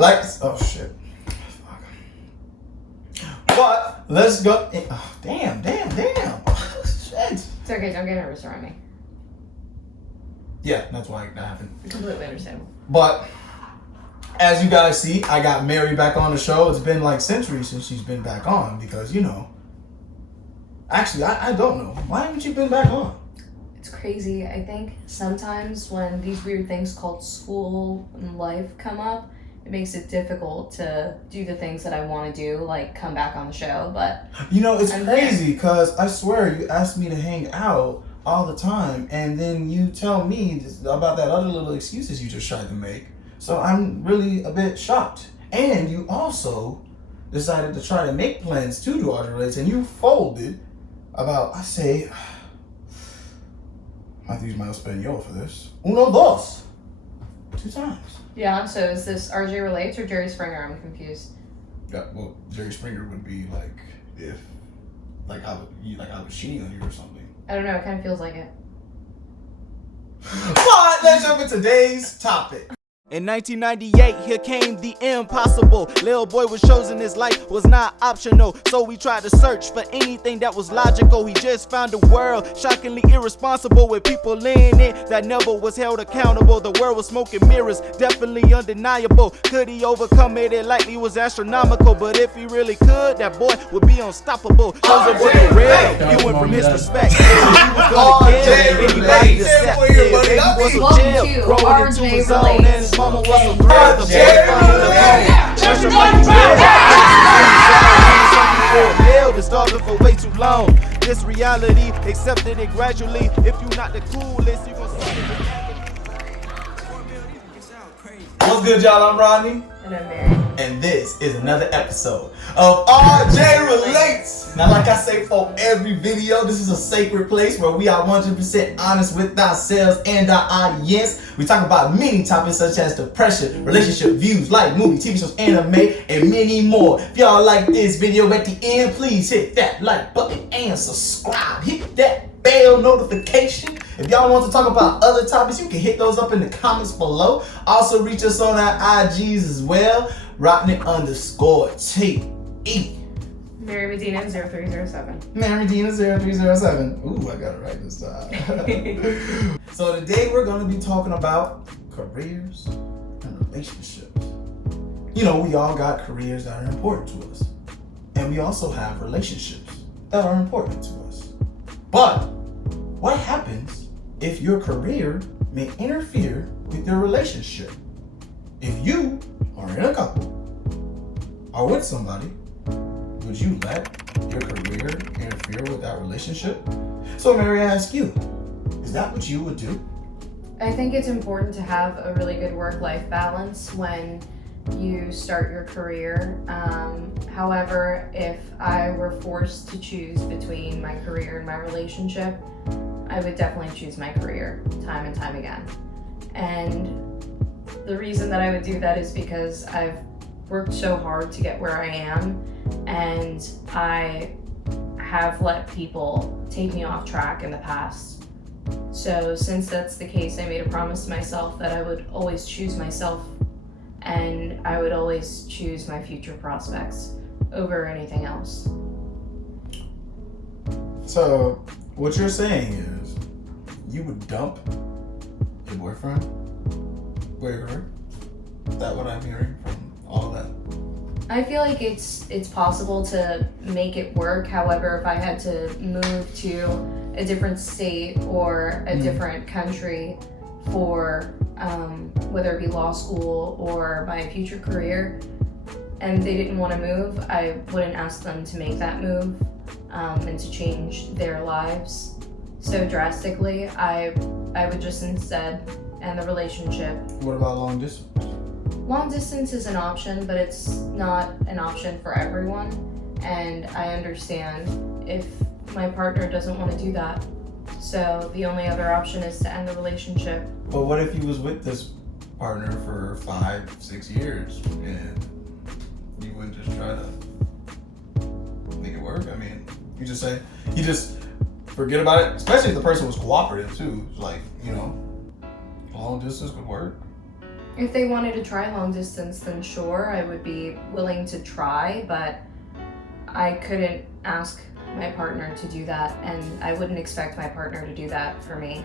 Like, oh shit. But let's go. Oh, damn. Oh, shit. It's okay, don't get nervous around me. Yeah, that's why that happened. Completely understandable. But as you guys see, I got Mary back on the show. It's been like centuries since she's been back on because, you know. Actually, I don't know. Why haven't you been back on? It's crazy. I think sometimes when these weird things called school and life come up, it makes it difficult to do the things that I want to do, like come back on the show. But you know, it's crazy because I swear you asked me to hang out all the time, and then you tell me about that other little excuses you just tried to make. So I'm really a bit shocked. And you also decided to try to make plans to do art relates, and you folded about, I say, I have to use my Espanol for this. Uno, dos. 2 times. yeah, so is this RJ Relates or Jerry Springer? I'm confused. Yeah, well, Jerry Springer would be like if, like I was cheating on you or something. I don't know, it kind of feels like it. But let's jump into today's topic. In 1998, here came the impossible. Lil boy was chosen, his life was not optional. So we tried to search for anything that was logical. He just found a world shockingly irresponsible with people in it that never was held accountable. The world was smoking mirrors, definitely undeniable. Could he overcome it? It likely was astronomical. But if he really could, that boy would be unstoppable. Chosen with the real, you went from his respect. He was gonna kill anybody to accept it. He was a jail, rolled into his own and his mama was a threat. The boy found alone. Pressure might be real. Been starving for way too long. This reality, accepted it gradually. If you not the coolest, you gon' see it. What's good, y'all? I'm Rodney. And I'm Mary. And this is another episode of RJ Relates. Now, like I say for every video, this is a sacred place where we are 100% honest with ourselves and our audience. We talk about many topics such as depression, relationship views, life, movie, TV shows, anime, and many more. If y'all like this video at the end, please hit that like button and subscribe. Hit that bell notification. If y'all want to talk about other topics, you can hit those up in the comments below. Also reach us on our IGs as well. Rodney_TE. Mary Medina 0307. Mary Medina 0307. Ooh, I got it right this time. So today we're going to be talking about careers and relationships. You know, we all got careers that are important to us. And we also have relationships that are important to us. But what happens if your career may interfere with your relationship? If you are in a couple or with somebody, would you let your career interfere with that relationship? So Mary, I ask you, is that what you would do? I think it's important to have a really good work-life balance when you start your career. However, if I were forced to choose between my career and my relationship, I would definitely choose my career time and time again. And the reason that I would do that is because I've worked so hard to get where I am, and I have let people take me off track in the past. So since that's the case, I made a promise to myself that I would always choose myself, and I would always choose my future prospects over anything else. So what you're saying is you would dump your boyfriend for your career? Is that what I'm hearing from all of that? I feel like it's possible to make it work. However, if I had to move to a different state or a different country for whether it be law school or my future career, and they didn't want to move, I wouldn't ask them to make that move and to change their lives so drastically. I would just instead end the relationship. What about long distance? Long distance is an option, but it's not an option for everyone. And I understand if my partner doesn't want to do that. So the only other option is to end the relationship. But what if you was with this partner for 5-6 years and you wouldn't just try to make it work? I mean, you just forget about it, especially if the person was cooperative too. Like, you know, long distance could work. If they wanted to try long distance, then sure, I would be willing to try, but I couldn't ask my partner to do that, and I wouldn't expect my partner to do that for me.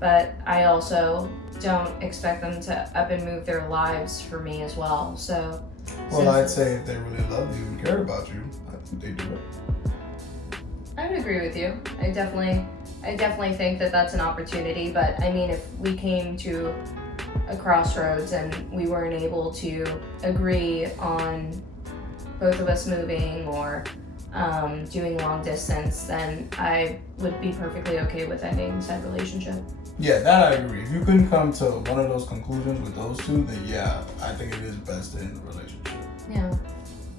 But I also don't expect them to up and move their lives for me as well. So, well, I'd say if they really loved you and cared about you, I think they'd do it. I would agree with you. I definitely think that that's an opportunity. But I mean, if we came to a crossroads and we weren't able to agree on both of us moving or doing long distance, then I would be perfectly okay with ending said relationship. Yeah, that I agree. If you couldn't come to one of those conclusions with those two, then yeah, I think it is best to end the relationship. Yeah.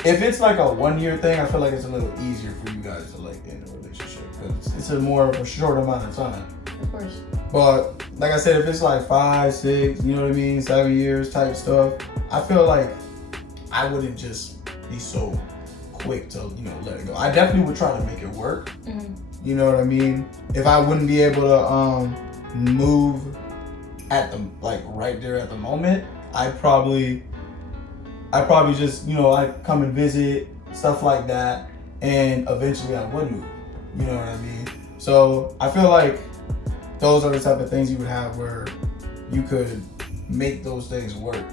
If it's like a 1-year thing, I feel like it's a little easier for you guys to like end the relationship because it's a more of a short amount of time. Of course. But like I said, if it's like 5, 6, you know what I mean, 7 years type stuff, I feel like I wouldn't just be so quick to, let it go. I definitely would try to make it work. Mm-hmm. You know what I mean? If I wouldn't be able to move at the right there at the moment, I'd probably just I'd come and visit, stuff like that, and eventually I would move. You know what I mean? So I feel like those are the type of things you would have where you could make those things work.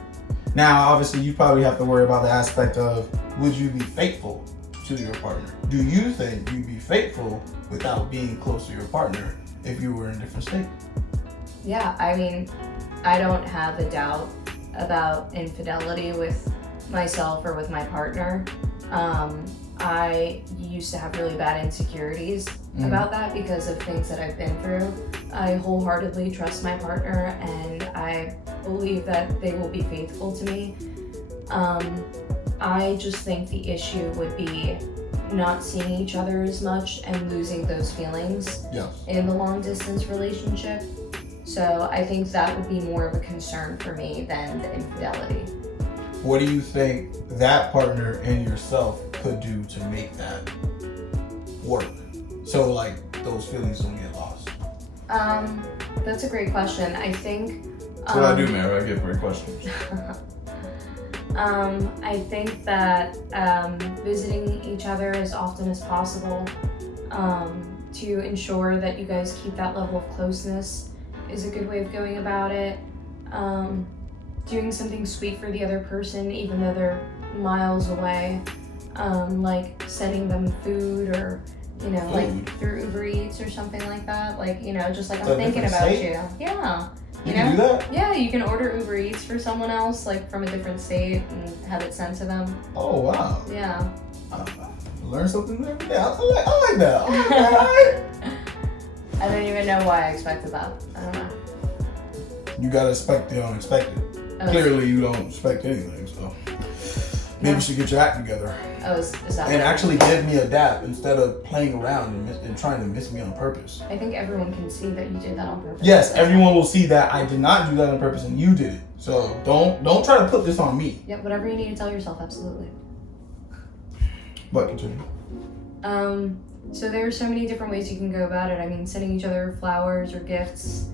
Now, obviously, you probably have to worry about the aspect of, would you be faithful to your partner? Do you think you'd be faithful without being close to your partner if you were in a different state? Yeah, I mean, I don't have a doubt about infidelity with myself or with my partner. I used to have really bad insecurities about that because of things that I've been through. I wholeheartedly trust my partner and I believe that they will be faithful to me. I just think the issue would be not seeing each other as much and losing those feelings in the long distance relationship. So I think that would be more of a concern for me than the infidelity. What do you think that partner and yourself could do to make that work? So like those feelings don't get lost. That's a great question. I think That's what I do, man. I get great questions. I think that visiting each other as often as possible to ensure that you guys keep that level of closeness is a good way of going about it. Doing something sweet for the other person, even though they're miles away, like sending them food or, like through Uber Eats or something like that. Like, just like I'm thinking about you. Yeah. You can do that? Yeah, you can order Uber Eats for someone else, like from a different state, and have it sent to them. Oh, wow. Yeah. Learn something new every day. I like that. Okay, all right. I don't even know why I expected that. I don't know. You gotta expect the unexpected. Clearly, you don't expect anything, so maybe you should get your act together. Is that and actually give me a dap instead of playing around and trying to miss me on purpose. I think everyone can see that you did that on purpose. Yes, everyone will see that I did not do that on purpose and you did it. So don't try to put this on me. Yep, whatever you need to tell yourself, absolutely. But continue. So there are so many different ways you can go about it. I mean, sending each other flowers or gifts,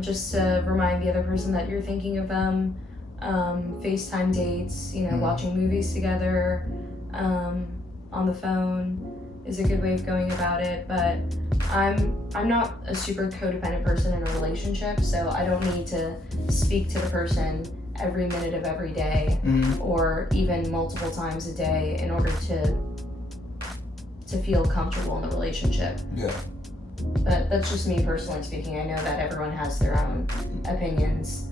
just to remind the other person that you're thinking of them. FaceTime dates, watching movies together, on the phone is a good way of going about it. But I'm not a super codependent person in a relationship, so I don't need to speak to the person every minute of every day or even multiple times a day in order to feel comfortable in the relationship. Yeah. But that's just me personally speaking. I know that everyone has their own opinions.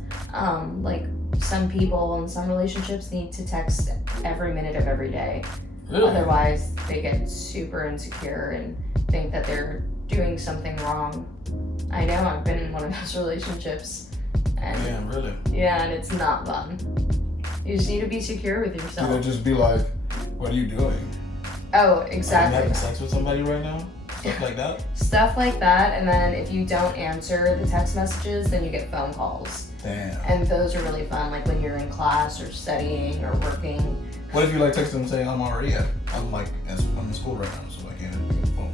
Like some people in some relationships need to text every minute of every day. Really? Otherwise, they get super insecure and think that they're doing something wrong. I know, I've been in one of those relationships. And yeah, really? Yeah, and it's not fun. You just need to be secure with yourself. Do they just be like, what are you doing? Oh, exactly. Are you having sex with somebody right now? Stuff like that? Stuff like that, and then if you don't answer the text messages, then you get phone calls. Damn. And those are really fun, like when you're in class or studying or working. What if you text them and say, I'm in school right now, so I can't pick up the phone?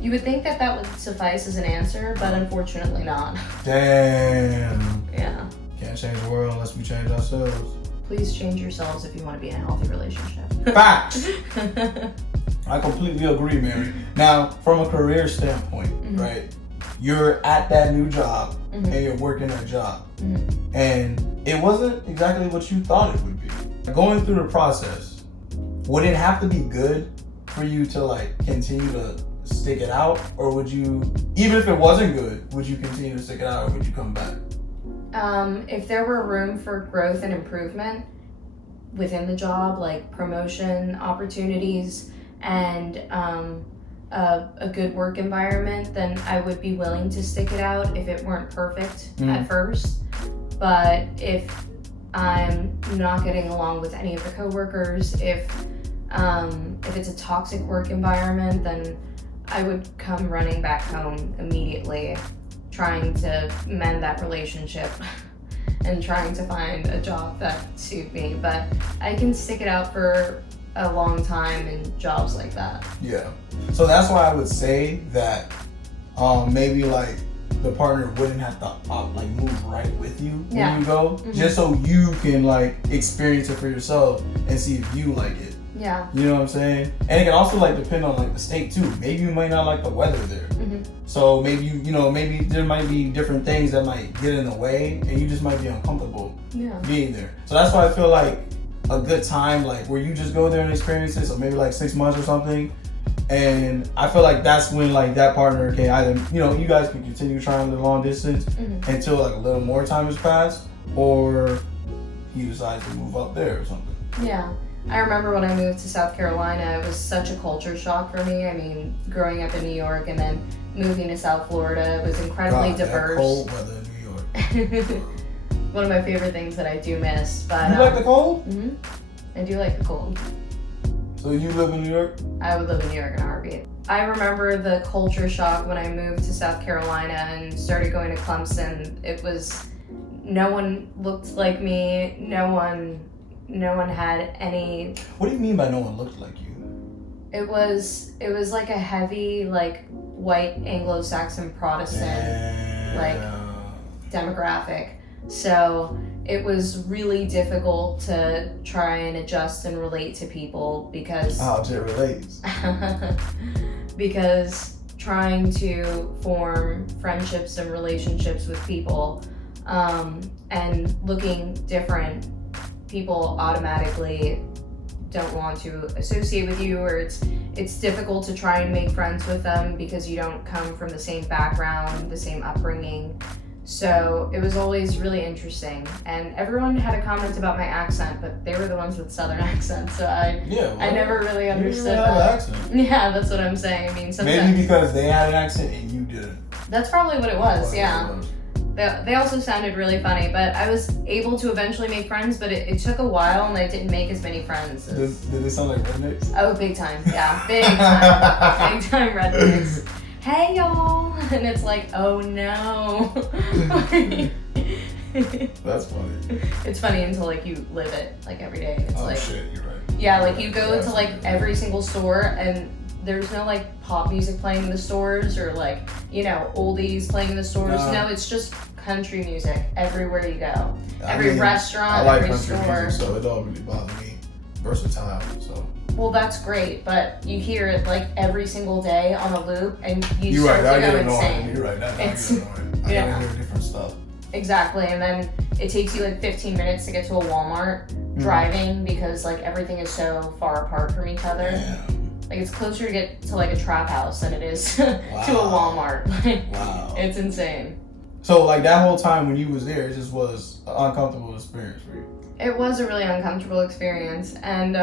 You would think that would suffice as an answer, but unfortunately not. Damn. Yeah. Can't can't change the world unless we change ourselves. Please change yourselves if you want to be in a healthy relationship. Facts. I completely agree, Mary. Now, from a career standpoint, right? You're at that new job and you're working that job. And it wasn't exactly what you thought it would be. Going through the process, would it have to be good for you to like continue to stick it out? Or would you, even if it wasn't good, would you continue to stick it out or would you come back? If there were room for growth and improvement within the job, like promotion opportunities and a good work environment, then I would be willing to stick it out if it weren't perfect at first. But if I'm not getting along with any of the coworkers, if it's a toxic work environment, then I would come running back home immediately, trying to mend that relationship and trying to find a job that suit me. But I can stick it out for a long time in jobs like that. Yeah. So that's why I would say that maybe like the partner wouldn't have to like move right with you when you go, just so you can like experience it for yourself and see if you like it. Yeah. You know what I'm saying? And it can also like depend on like the state too. Maybe you might not like the weather there. So maybe you know, maybe there might be different things that might get in the way and you just might be uncomfortable being there. So that's why I feel like a good time, like where you just go there and experience it, so maybe like 6 months or something. And I feel like that's when like that partner can either, you know, you guys can continue trying the long distance until like a little more time has passed, or he decides to move up there or something. Yeah. I remember when I moved to South Carolina, it was such a culture shock for me. I mean, growing up in New York and then moving to South Florida, it was incredibly diverse. That cold weather in New York. One of my favorite things that I do miss. But you like the cold? I do like the cold. So you live in New York? I would live in New York in a heartbeat. I remember the culture shock when I moved to South Carolina and started going to Clemson. It was, no one looked like me. No one had any. What do you mean by no one looked like you? It was like a heavy, like white Anglo-Saxon Protestant, like demographic. So it was really difficult to try and adjust and relate to people because it relates. Because trying to form friendships and relationships with people and looking different, people automatically don't want to associate with you, or it's difficult to try and make friends with them because you don't come from the same background, the same upbringing. So it was always really interesting, and everyone had a comment about my accent, but they were the ones with Southern accents, so I never really understood that. Accent. Yeah, that's what I'm saying. I mean, sometimes maybe because they had an accent and you didn't. That's probably what it was. They also sounded really funny, but I was able to eventually make friends, but it took a while, and I didn't make as many friends. Did they sound like rednecks? Oh, big time. Yeah, big time. Big time rednecks. Hey, y'all. And it's like, oh, no. That's funny. It's funny until, like, you live it, like, every day. It's like, shit, you're right. Yeah, like, you go to, like, every single store, and there's no, like, pop music playing in the stores or, like, you know, oldies playing in the stores. No, it's just country music everywhere you go. Every restaurant, every store. I like country music, so it don't really bother me. Versatile, so. Well, that's great, but you hear it, like, every single day on a loop, and you You're start right, to I go get annoying. insane. You're right, that gets annoying. I gotta hear different stuff. Exactly, and then it takes you, like, 15 minutes to get to a Walmart driving because, like, everything is so far apart from each other. Like, it's closer to get to, like, a trap house than it is to a Walmart. Wow. It's insane. So, like, that whole time when you was there, it just was an uncomfortable experience for you? It was a really uncomfortable experience, and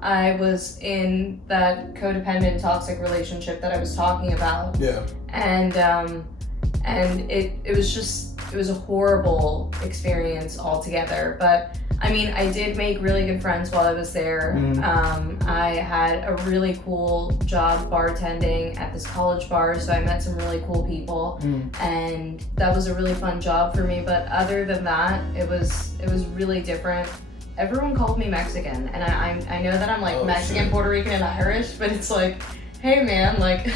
I was in that codependent, toxic relationship that I was talking about. Yeah. And it was a horrible experience altogether. But I mean, I did make really good friends while I was there. I had a really cool job bartending at this college bar, so I met some really cool people, and that was a really fun job for me. But other than that, it was really different. Everyone called me Mexican, and I know that I'm like Mexican, Puerto Rican, and Irish, but it's like hey man, like,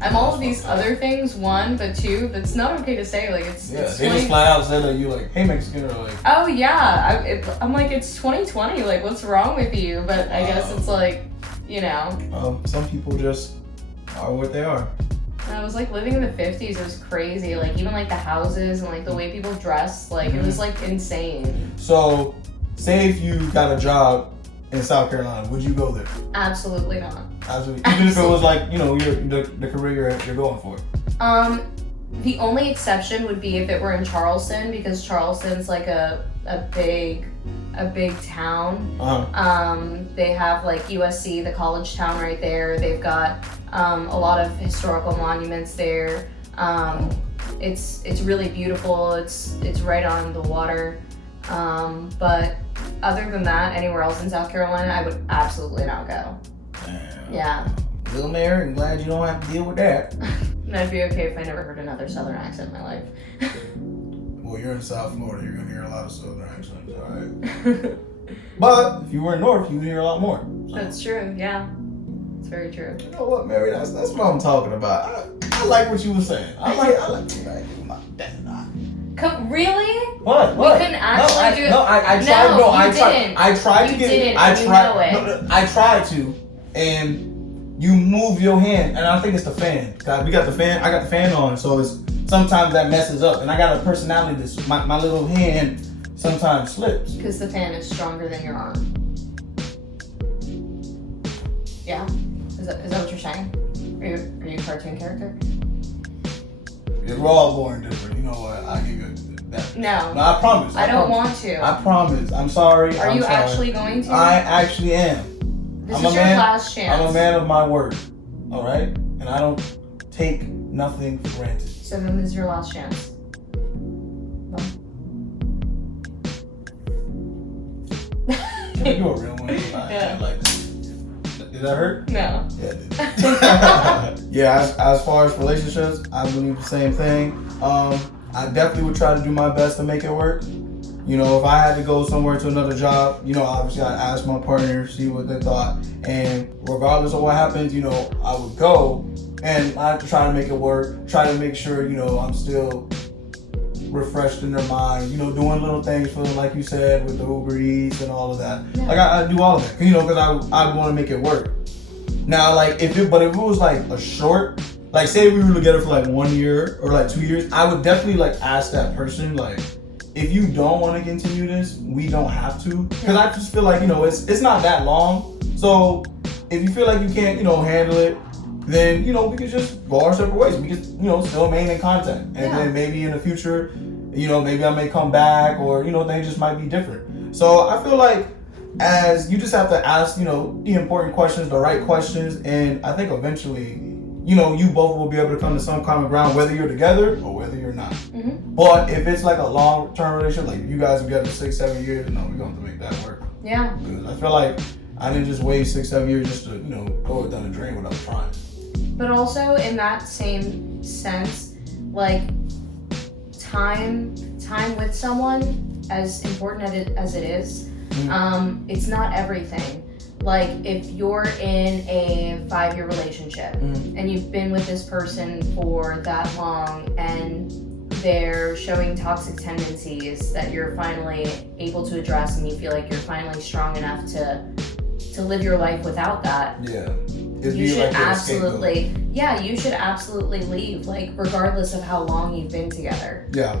I'm all of these other things, one, but two, but it's not okay to say, like, it's Yeah, it's they just flat out said that you like, hey Mexican, or like. Oh yeah, I'm like, it's 2020, like, what's wrong with you? But I guess it's like, you know. Some people just are what they are. And I was like living in the 50s, it was crazy. Like even like the houses and like the way people dressed, like it was like insane. So, say if you got a job in South Carolina, would you go there? Absolutely not. Absolutely. Even if it was like, you know, the career you're going for. The only exception would be if it were in Charleston, because Charleston's like a big town. They have like USC, the college town right there. They've got a lot of historical monuments there. It's really beautiful. It's right on the water. But other than that, anywhere else in South Carolina, I would absolutely not go. Damn. Yeah. Little Mary, I'm glad you don't have to deal with that. And I'd be okay if I never heard another Southern accent in my life. Well, you're in South Florida, you're gonna hear a lot of Southern accents, alright? But if you were in North, you would hear a lot more. So. That's true, yeah. It's very true. You know what, Mary? That's what I'm talking about. I like what you were saying. I like my dad. Really? What? We couldn't actually do it. I tried. No, I you tried. didn't. I tried to You get. didn't, I and you tried. know it. No, I tried to, and you move your hand, and I think it's the fan. We got the fan. I got the fan on, so it's sometimes that messes up, and I got a personality. My little hand sometimes slips. Because the fan is stronger than your arm. Yeah? Is that what you're saying? Are you a cartoon character? We're all born different. You know what? I'll give you that. No. No, I promise. I don't want to. I promise. I'm sorry. Are you sorry. actually going to? I actually am. This is your last chance. I'm a man of my word. All right? And I don't take nothing for granted. So then this is your last chance. No. Can we do a real one? Yeah. Like, did that hurt? No. Yeah, it did. Yeah, as far as relationships, I believe the same thing. I definitely would try to do my best to make it work. You know, if I had to go somewhere to another job, you know, obviously I'd ask my partner, see what they thought. And regardless of what happens, you know, I would go and I have to try to make it work, try to make sure, you know, I'm still refreshed in their mind, you know, doing little things for them, like you said, with the Uber Eats and all of that. Yeah. Like I do all of that, you know, because I want to make it work. Now, like, if it was like a short, like say we were together for like 1 year or like 2 years, I would definitely like ask that person, like, if you don't want to continue this, we don't have to. Because I just feel like, you know, it's not that long. So if you feel like you can't, you know, handle it, then, you know, we could just go our separate ways. We could, you know, still remain in contact. And then maybe in the future, you know, maybe I may come back or, you know, things just might be different. So I feel like as you just have to ask, you know, the important questions, the right questions. And I think eventually, you know, you both will be able to come to some common ground, whether you're together or whether you're not. Mm-hmm. But if it's like a long-term relationship, like you guys are together 6-7 years, no, we're going to make that work. Yeah. Because I feel like I didn't just wait 6-7 years just to, you know, go it down the drain without trying. But also in that same sense, like time with someone, as important as it is, it's not everything. Like if you're in a 5-year relationship and you've been with this person for that long and they're showing toxic tendencies that you're finally able to address and you feel like you're finally strong enough to live your life without that. Yeah. You should absolutely leave, like regardless of how long you've been together. Yeah.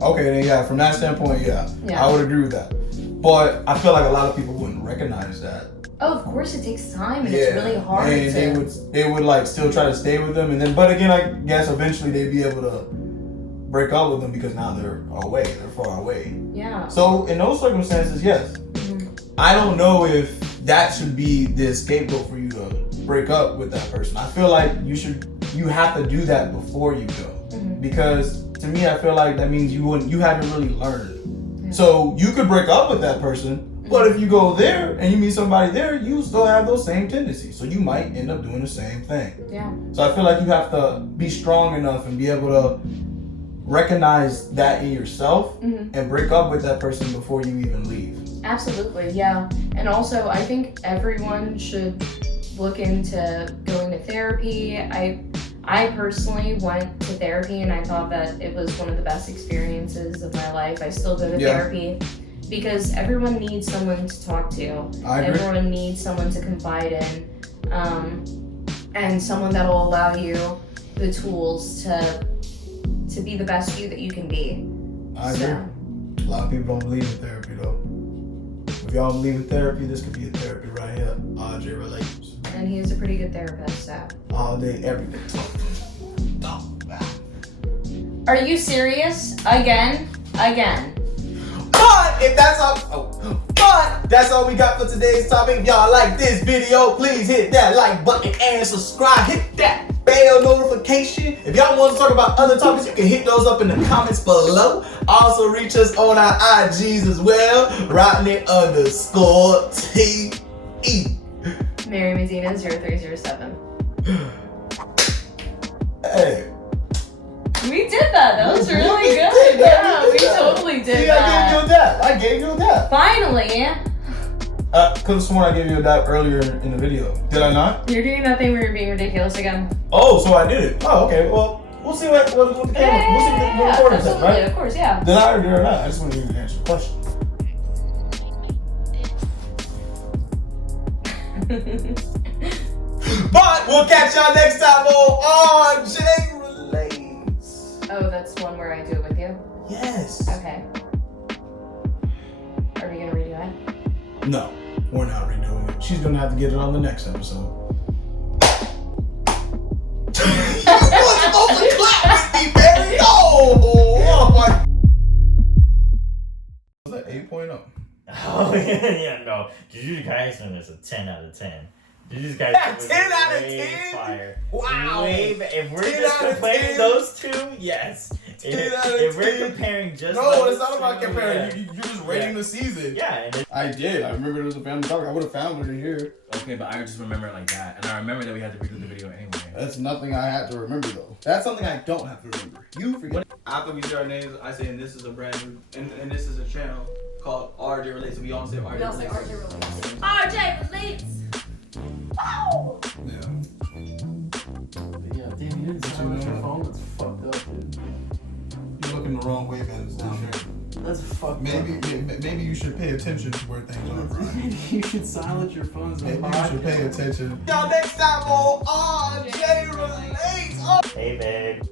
Okay, then yeah, from that standpoint, yeah. I would agree with that. But I feel like a lot of people wouldn't recognize that. Oh, of course it takes time and it's really hard. And they would like still try to stay with them, and then but again, I guess eventually they'd be able to break up with them because now they're far away. Yeah. So in those circumstances, yes. I don't know if that should be the scapegoat for you to break up with that person. I feel like you have to do that before you go. Because to me, I feel like that means you haven't really learned. Yeah. So you could break up with that person, but if you go there and you meet somebody there, you still have those same tendencies. So you might end up doing the same thing. Yeah. So I feel like you have to be strong enough and be able to recognize that in yourself and break up with that person before you even leave. Absolutely, yeah. And also, I think everyone should look into going to therapy. I personally went to therapy and I thought that it was one of the best experiences of my life. I still go to therapy because everyone needs someone to talk to. I agree. Everyone needs someone to confide in, and someone that will allow you the tools to be the best you that you can be. I agree. A lot of people don't believe in therapy though. If y'all believe in therapy, this could be a therapy right here. RJ relates. And he is a pretty good therapist, so. All day, every day. Are you serious? Again? But if that's all we got for today's topic. If y'all like this video, please hit that like button and subscribe. Hit that bell notification. If y'all want to talk about other topics, you can hit those up in the comments below. Also reach us on our IGs as well. Rodney_TE. Mary Medina 0307. Hey. We did that. That was really good. Yeah, we totally did See, that. I gave you a dap. Finally. Could have sworn I gave you a dap earlier in the video. Did I not? You're doing that thing where you're being ridiculous again. Oh, so I did it. Oh, okay. Well, we'll see what the camera. We'll see what the recording says, right? Of course, yeah. Did I or did I not? I just want you to answer the question. But we'll catch y'all next time on RJ Relates. Oh, that's one where I do it with you? Yes. Okay. Are we gonna redo it? No, we're not redoing it. She's gonna have to get it on the next episode. You weren't supposed to clap with me, baby. No. Oh my. Was that 8.0? Oh yeah, no. Jujutsu Kaisen is a 10 out of 10. Jujutsu Kaisen Yeah, was 10 out of way 10? Fire. Wow. If we're 10 just out of comparing 10? those two, yes. 10 out of If we're 10? comparing just No, those it's not about two, comparing. yeah. You're just rating the season. Yeah, and it, I did. I remember it was a family talk. I would have found it here. Okay, but I just remember it like that. And I remember that we had to redo the video anyway. That's nothing I had to remember though. That's something I don't have to remember. You forget. After we say our names, I say, and this is a brand new, and this is a channel called RJ Relates. We all say RJ We all say Relates. RJ Relates. RJ Relates! Wow! Yeah. Yeah, damn, you didn't silence your phone? That's fucked up, dude. You're looking the wrong way, man. It's down here. That's fucked Maybe you should pay attention to where things are, Brian. You should silence your phones. Maybe you should pay attention. Y'all next time on RJ Relates. hey babe.